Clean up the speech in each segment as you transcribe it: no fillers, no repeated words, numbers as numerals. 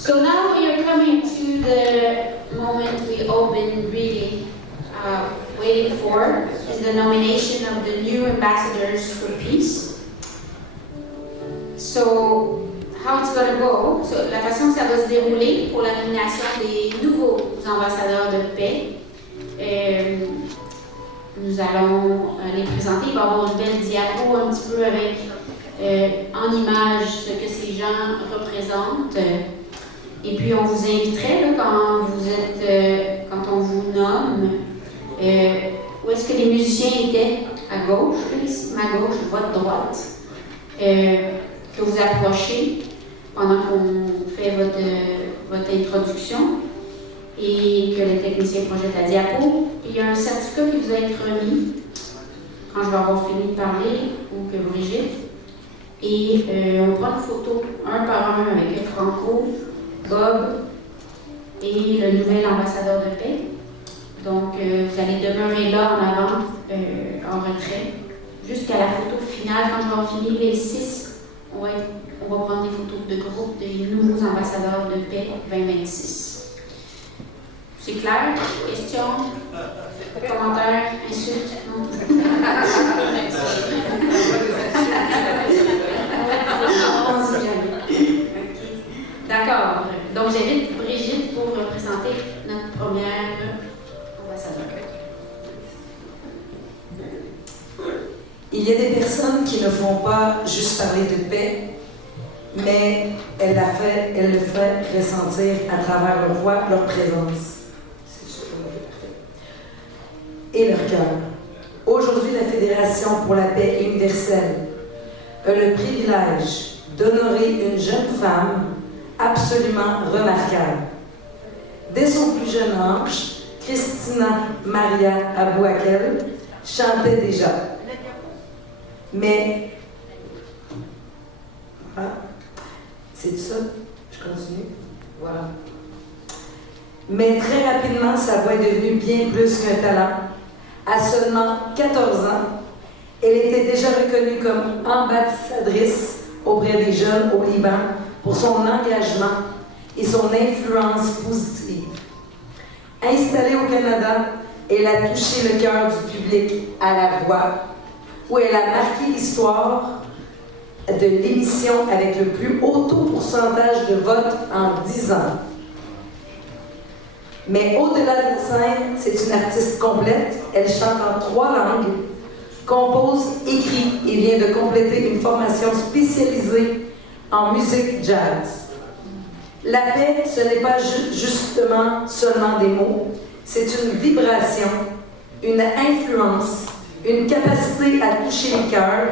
So now we are coming to the moment we all been really waiting for, is the nomination of the new ambassadors for peace. So how it's going to go, la façon que ça va se dérouler pour la nomination des nouveaux ambassadeurs de paix, nous allons les présenter. Il va y avoir une belle diapo un petit peu avec en image ce que ces gens représentent. Et puis on vous inviterait, là, quand on vous nomme, où est-ce que les musiciens étaient? À gauche, ici, ma gauche, votre droite, que vous approchez pendant qu'on fait votre introduction et que le technicien projette la diapo. Il y a un certificat qui vous va être remis quand je vais avoir fini de parler, ou que Brigitte. Et on prend une photo un par un avec Franco, Bob et le nouvel ambassadeur de paix. Donc, vous allez demeurer là en avant, en retrait, jusqu'à la photo finale. Quand je vais avoir fini les 6, on va prendre des photos de groupe des nouveaux ambassadeurs de paix 2026. C'est clair? Questions? Commentaires? Insultes? D'accord. Donc, j'invite Brigitte pour représenter notre première ambassadeur. Il y a des personnes qui ne font pas juste parler de paix, mais elles le font ressentir à travers leur voix, leur présence. Et leur cœur. Aujourd'hui, la Fédération pour la paix universelle a le privilège d'honorer une jeune femme absolument remarquable. Dès son plus jeune âge, Christina Maria Abou-Akel chantait déjà. Mais... c'est ça? Je continue? Voilà. Mais très rapidement, sa voix est devenue bien plus qu'un talent. À seulement 14 ans, elle était déjà reconnue comme ambassadrice auprès des jeunes au Liban pour son engagement et son influence positive. Installée au Canada, elle a touché le cœur du public à la voix, où elle a marqué l'histoire de l'émission avec le plus haut taux pourcentage de vote en 10 ans. Mais au-delà de la scène, c'est une artiste complète. Elle chante en 3 langues, compose, écrit et vient de compléter une formation spécialisée en musique jazz. La paix, ce n'est pas justement seulement des mots, c'est une vibration, une influence, une capacité à toucher les cœurs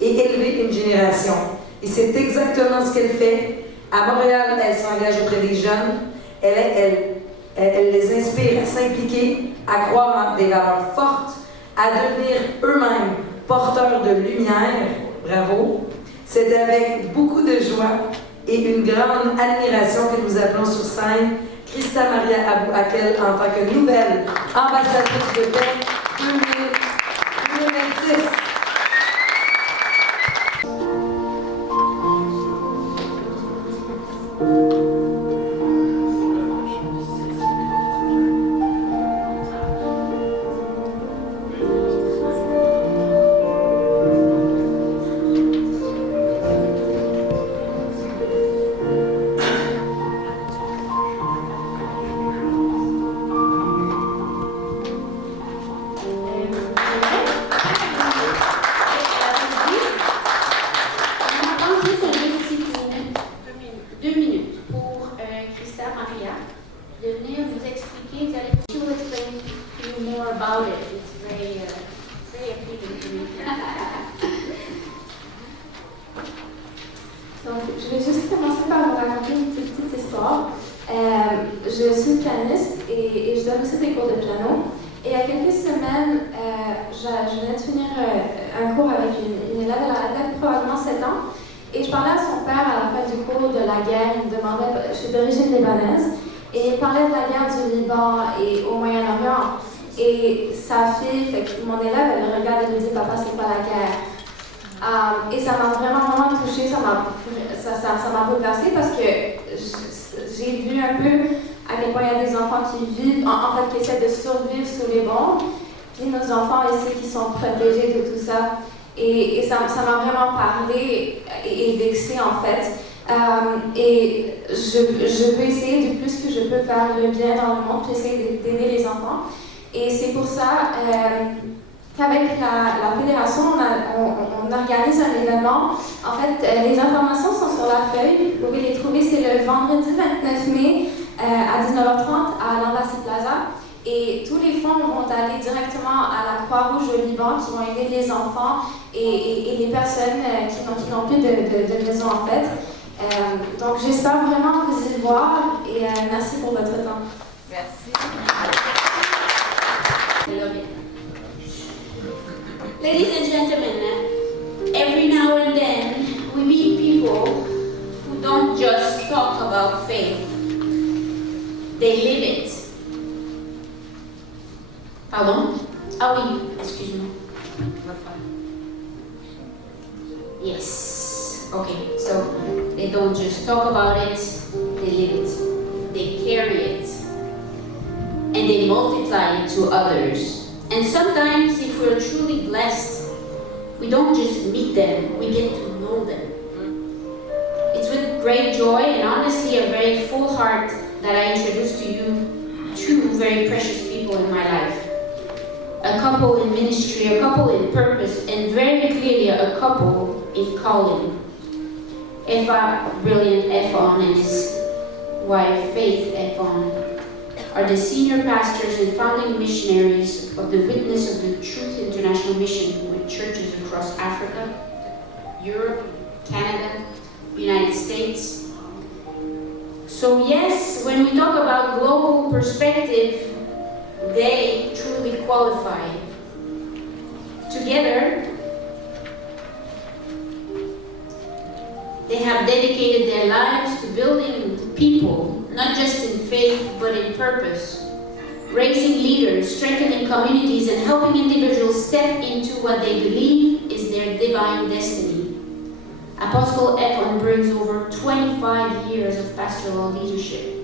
et élever une génération. Et c'est exactement ce qu'elle fait. À Montréal, elle s'engage auprès des jeunes. Elle les inspire à s'impliquer, à croire en des valeurs fortes, à devenir eux-mêmes porteurs de lumière. Bravo! C'est avec beaucoup de joie et une grande admiration que nous appelons sur scène Christina Maria Abou-Akel en tant que nouvelle ambassadrice de paix 2026. Mon élève, elle le regarde et me dit, papa, c'est pas la guerre. Et ça m'a vraiment touchée, ça m'a bouleversée parce que peu à quel point il y a des enfants qui vivent, en fait, qui essaient de survivre sous les bombes, puis nos enfants ici qui sont protégés de tout ça. Et ça m'a vraiment parlé et vexée, en fait. Et je veux essayer du plus que je peux faire le bien dans le monde, j'essaie d'aider les enfants. Et c'est pour ça qu'avec la fédération, on organise un événement. En fait, les informations sont sur la feuille. Vous pouvez les trouver. C'est le vendredi 29 mai à 19h30 à l'Embassy Plaza. Et tous les fonds vont aller directement à la Croix-Rouge au Liban qui vont aider les enfants et les personnes qui n'ont plus de maison, en fait. Donc, j'espère vraiment vous y voir et merci pour votre temps. Merci. Ladies and gentlemen, every now and then we meet people who don't just talk about faith, they live it. Pardon? Ah oui, excuse-moi. Yes. Okay, so they don't just talk about it, they live it. They carry it. And they multiply it to others. And sometimes, if we're truly blessed, we don't just meet them, we get to know them. It's with great joy and honestly a very full heart that I introduce to you two very precious people in my life. A couple in ministry, a couple in purpose, and very clearly a couple in calling. Efa Brilliant Efon and his wife Faith Efon are the senior pastors and founding missionaries of the Witness of the Truth International Mission with churches across Africa, Europe, Canada, United States. So yes, when we talk about global perspective, they truly qualify. Together, they have dedicated their lives to building people, not just in faith, but in purpose, raising leaders, strengthening communities, and helping individuals step into what they believe is their divine destiny. Apostle Efon brings over 25 years of pastoral leadership.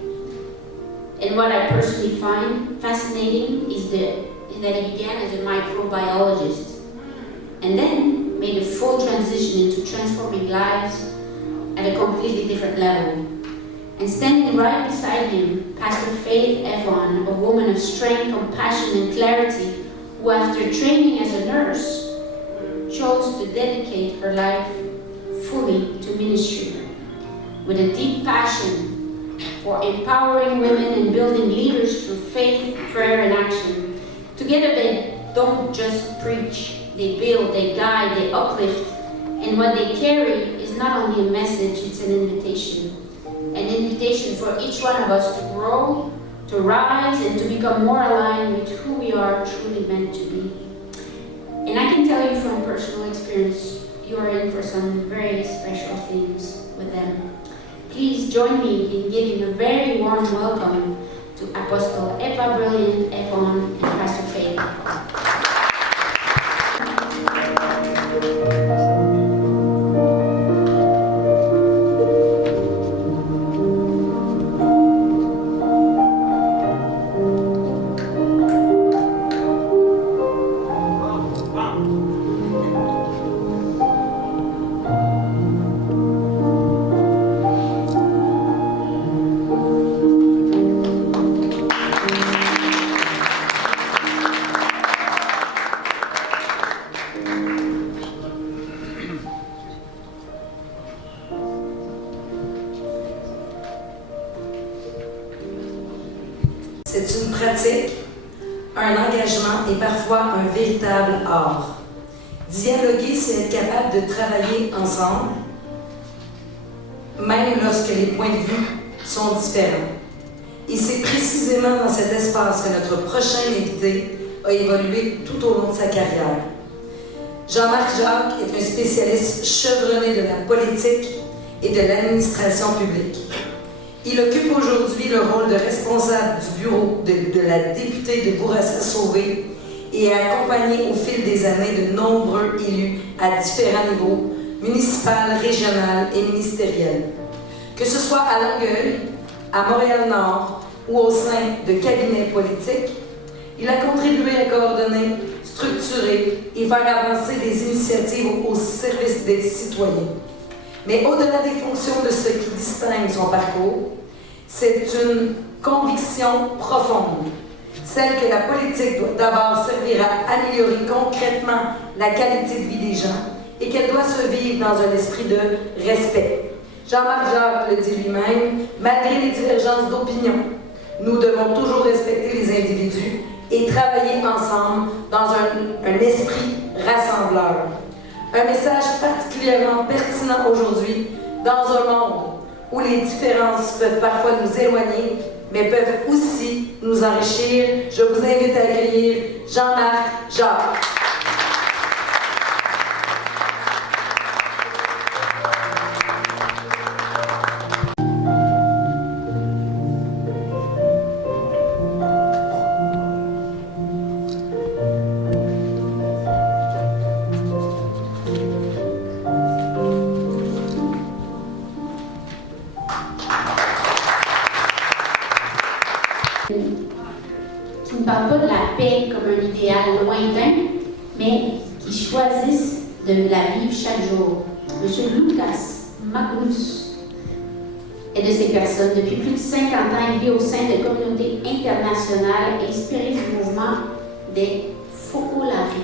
And what I personally find fascinating is that he began as a microbiologist and then made a full transition into transforming lives at a completely different level. And standing right beside him, Pastor Faith Efon, a woman of strength, compassion, and clarity, who after training as a nurse, chose to dedicate her life fully to ministry, with a deep passion for empowering women and building leaders through faith, prayer, and action. Together they don't just preach, they build, they guide, they uplift, and what they carry is not only a message, it's an invitation. An invitation for each one of us to grow, to rise, and to become more aligned with who we are truly meant to be. And I can tell you from personal experience, you are in for some very special things with them. Please join me in giving a very warm welcome to Apostle Efa Brilliant Efon and Pastor Faith. C'est une pratique, un engagement et parfois un véritable art. Dialoguer, c'est être capable de travailler ensemble, même lorsque les points de vue sont différents. Et c'est précisément dans cet espace que notre prochain invité a évolué tout au long de sa carrière. Jean-Marc Jacques est un spécialiste chevronné de la politique et de l'administration publique. Il occupe aujourd'hui le rôle de responsable du bureau de la députée de Bourassa-Sauvé et a accompagné au fil des années de nombreux élus à différents niveaux, municipal, régional et ministériel. Que ce soit à Longueuil, à Montréal-Nord ou au sein de cabinets politiques, il a contribué à coordonner, structurer et faire avancer des initiatives au service des citoyens. Mais au-delà des fonctions de ce qui distingue son parcours, c'est une conviction profonde, celle que la politique doit d'abord servir à améliorer concrètement la qualité de vie des gens et qu'elle doit se vivre dans un esprit de respect. Jean-Marc Jacques le dit lui-même, malgré les divergences d'opinion, nous devons toujours respecter les individus et travailler ensemble dans un esprit rassembleur. Un message particulièrement pertinent aujourd'hui dans un monde où les différences peuvent parfois nous éloigner, mais peuvent aussi nous enrichir. Je vous invite à accueillir Jean-Marc Jacques. Qui ne parlent pas de la paix comme un idéal lointain, mais qui choisissent de la vivre chaque jour. M. Lucas Magnus est de ces personnes. Depuis plus de 50 ans, il vit au sein de communautés internationales inspirées du mouvement des Focolari.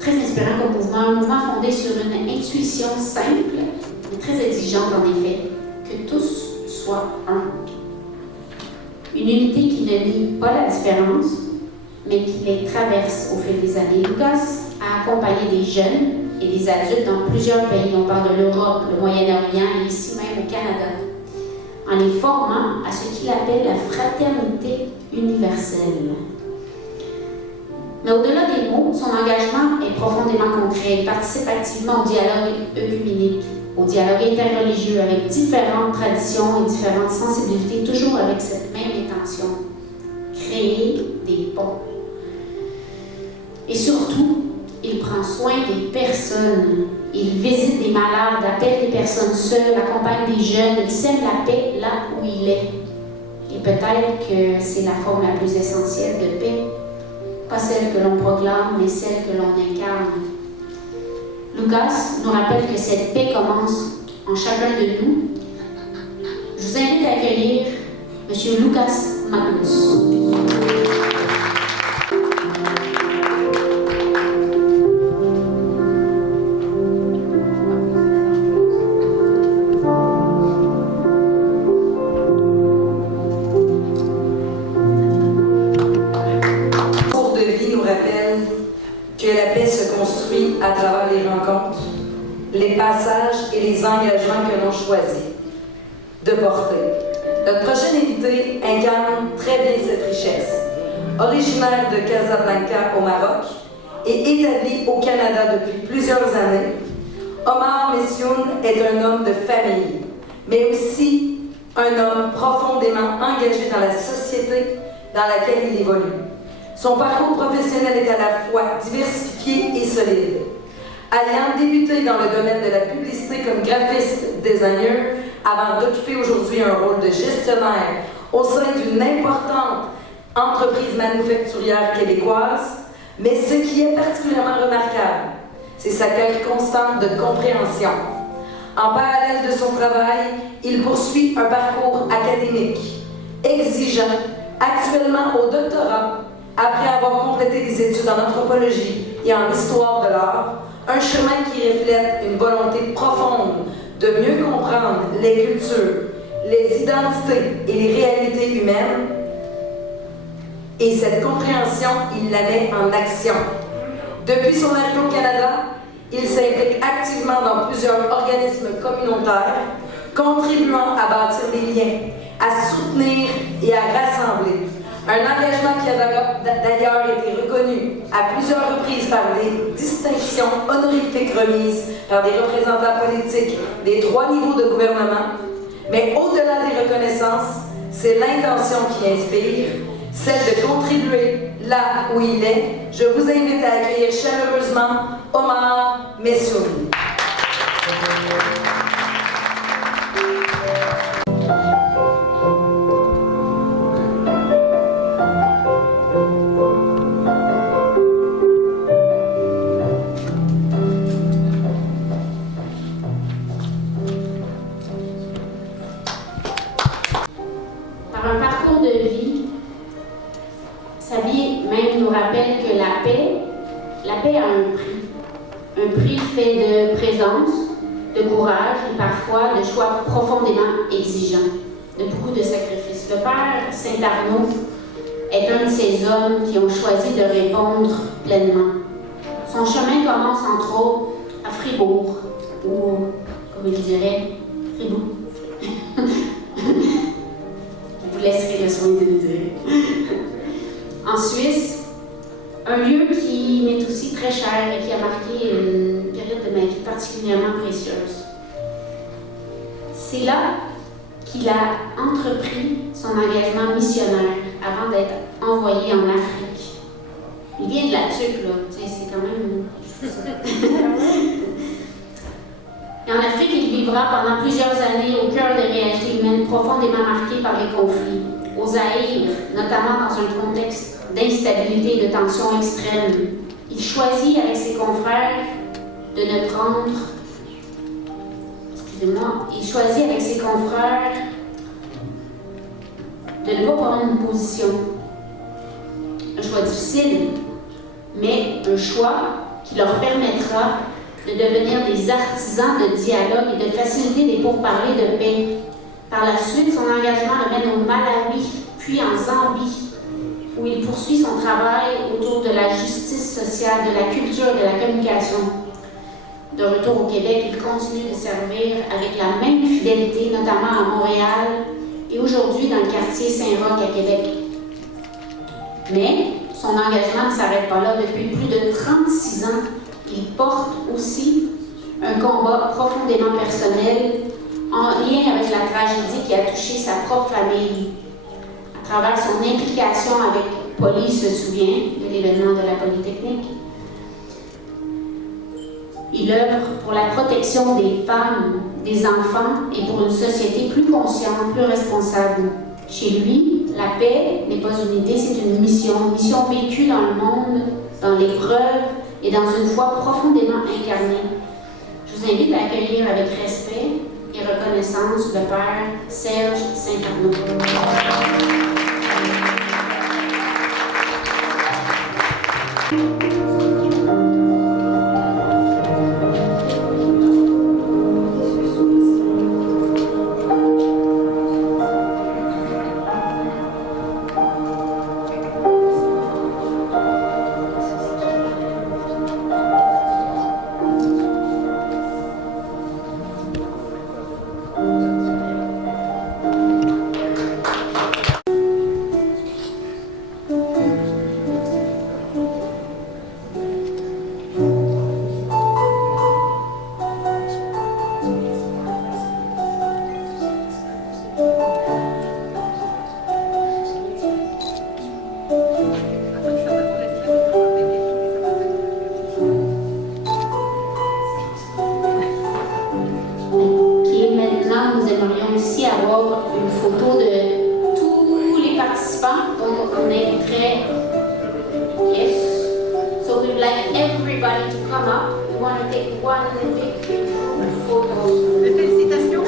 Très inspirant comme mouvement, un mouvement fondé sur une intuition simple, mais très exigeante en effet, que tous soient un. Une unité qui ne nie pas la différence, mais qui les traverse au fil des années. Lucas a accompagné des jeunes et des adultes dans plusieurs pays. On parle de l'Europe, le Moyen-Orient et ici même au Canada, en les formant à ce qu'il appelle la fraternité universelle. Mais au-delà des mots, son engagement est profondément concret. Il participe activement au dialogue œcuménique, au dialogue interreligieux avec différentes traditions et différentes sensibilités, toujours avec cette même intention, créer des ponts. Et surtout, il prend soin des personnes. Il visite des malades, appelle des personnes seules, accompagne des jeunes, il sème la paix là où il est. Et peut-être que c'est la forme la plus essentielle de paix, pas celle que l'on proclame, mais celle que l'on incarne. Lucas nous rappelle que cette paix commence en chacun de nous. Je vous invite à accueillir M. Lucas Magnus. À travers les rencontres, les passages et les engagements que l'on choisit de porter. Notre prochain invité incarne très bien cette richesse. Originaire de Casablanca au Maroc et établi au Canada depuis plusieurs années, Omar Messioun est un homme de famille, mais aussi un homme profondément engagé dans la société dans laquelle il évolue. Son parcours professionnel est à la fois diversifié et solide. Ayant débuté dans le domaine de la publicité comme graphiste designer, avant d'occuper aujourd'hui un rôle de gestionnaire au sein d'une importante entreprise manufacturière québécoise, mais ce qui est particulièrement remarquable, c'est sa quête constante de compréhension. En parallèle de son travail, il poursuit un parcours académique, exigeant, actuellement au doctorat, après avoir complété des études en anthropologie et en histoire de l'art, un chemin qui reflète une volonté profonde de mieux comprendre les cultures, les identités et les réalités humaines. Et cette compréhension, il la met en action. Depuis son arrivée au Canada, il s'implique activement dans plusieurs organismes communautaires, contribuant à bâtir des liens, à soutenir et à rassembler. Un engagement qui a d'ailleurs été reconnu à plusieurs reprises par des distinctions honorifiques remises par des représentants politiques des 3 niveaux de gouvernement. Mais au-delà des reconnaissances, c'est l'intention qui inspire, celle de contribuer là où il est. Je vous invite à accueillir chaleureusement Omar Messioun. la paix a un prix. Un prix fait de présence, de courage et parfois de choix profondément exigeants, de beaucoup de sacrifices. Le père Saint-Arnaud est un de ces hommes qui ont choisi de répondre pleinement. Son chemin commence entre autres à Fribourg, ou, comme je dirais, Fribourg. Je vous laisserai le soin de le dire. En Suisse, un lieu qui m'est aussi très cher et qui a marqué une période de ma vie particulièrement précieuse. C'est là qu'il a entrepris son engagement missionnaire avant d'être envoyé en Afrique. Il vient de la Tuque, là, tu sais, c'est quand même... Et en Afrique, il vivra pendant plusieurs années au cœur des réalités humaines profondément marquées par les conflits. Au Zaïre, notamment dans un contexte d'instabilité et de tension extrême, il choisit avec ses confrères de ne prendre... il choisit avec ses confrères de ne pas prendre une position. Un choix difficile, mais un choix qui leur permettra de devenir des artisans de dialogue et de faciliter des pourparlers de paix. Par la suite, son engagement le mène au Malawi, puis en Zambie, où il poursuit son travail autour de la justice sociale, de la culture et de la communication. De retour au Québec, il continue de servir avec la même fidélité, notamment à Montréal et aujourd'hui dans le quartier Saint-Roch à Québec. Mais son engagement ne s'arrête pas là. Depuis plus de 36 ans, il porte aussi un combat profondément personnel en lien avec la tragédie qui a touché sa propre famille. À travers son implication avec Polly se souvient de l'événement de la Polytechnique. Il œuvre pour la protection des femmes, des enfants et pour une société plus consciente, plus responsable. Chez lui, la paix n'est pas une idée, c'est une mission vécue dans le monde, dans l'épreuve et dans une foi profondément incarnée. Je vous invite à accueillir avec respect et reconnaissance le Père Serge Saint-Arnaud.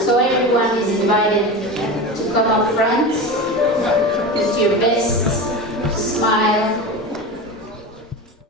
So everyone is invited to come up front with your best smile